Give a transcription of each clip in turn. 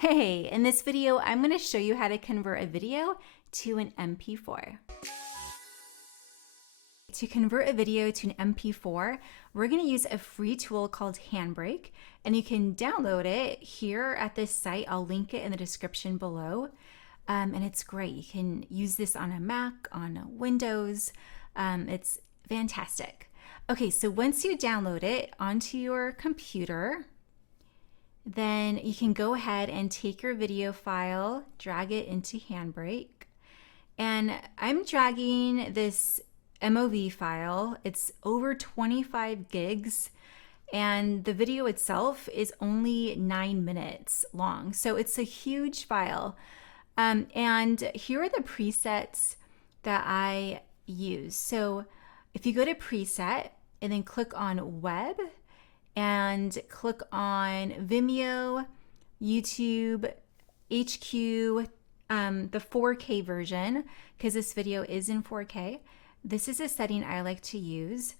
Hey, in this video, I'm going to show you how to convert a video to an MP4. To convert a video to an MP4, we're going to use a free tool called HandBrake, and you can download it here at this site. I'll link it in the description below. And it's great. You can use this on a Mac, on Windows. It's fantastic. Okay, so once you download it onto your computer, then you can go ahead and take your video file, drag it into HandBrake. And I'm dragging this MOV file. It's over 25 gigs, and the video itself is only 9 minutes long. So it's a huge file. And here are the presets that I use. So if you go to preset and then click on web, and click on Vimeo, YouTube, HQ, the 4K version, because this video is in 4K. This is a setting I like to use.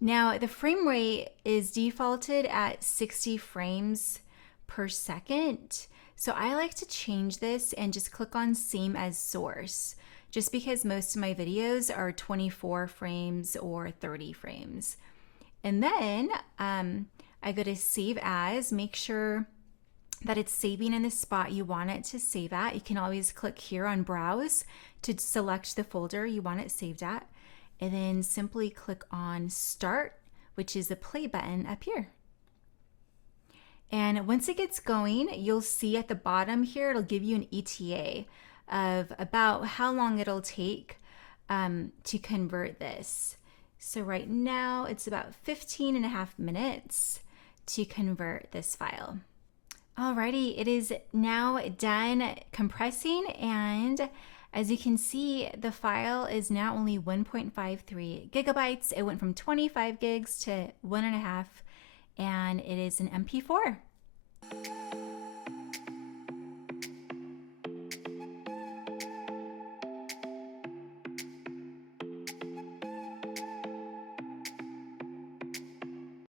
Now, the frame rate is defaulted at 60 frames per second. So I like to change this and just click on same as source, just because most of my videos are 24 frames or 30 frames. And then I go to save as, make sure that it's saving in the spot you want it to save at. You can always click here on browse to select the folder you want it saved at. And then simply click on start, which is the play button up here. And once it gets going, you'll see at the bottom here, it'll give you an ETA of about how long it'll take to convert this. So right now it's about 15.5 minutes to convert this file. Alrighty, it is now done compressing, and as you can see, the file is now only 1.53 gigabytes. It went from 25 gigs to 1.5, and it is an MP4.